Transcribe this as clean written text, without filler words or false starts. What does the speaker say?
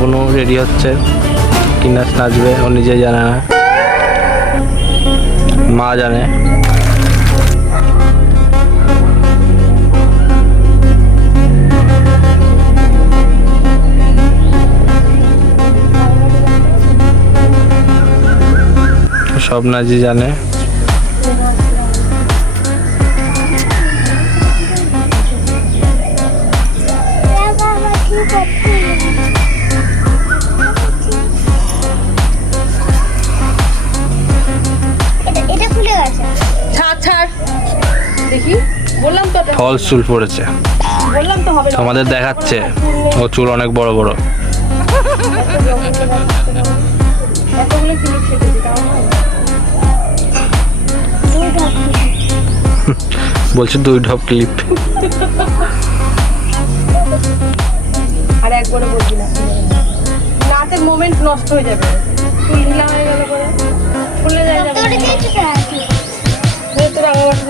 বুনু রেডি হচ্ছে, কি নাচ নাচবে ও নিজে জানে না, মা জানে। সব নাচই জানে। দেখি বললাম তো ফলস চুল পড়েছে, বললাম তো হবে তোমাদের দেখাচ্ছে ও চুল অনেক বড় বড়। এতগুলো ক্লিপ কেটেছি তাও না। বলছে 2 ঢপ ক্লিপ। আর একবারও বলবি না, নাচের মোমেন্ট নষ্ট হয়ে যাবে, চুল ঢিলা হয়ে গেল পরে খুলে যায় যাবে। তোর রাঙামাটি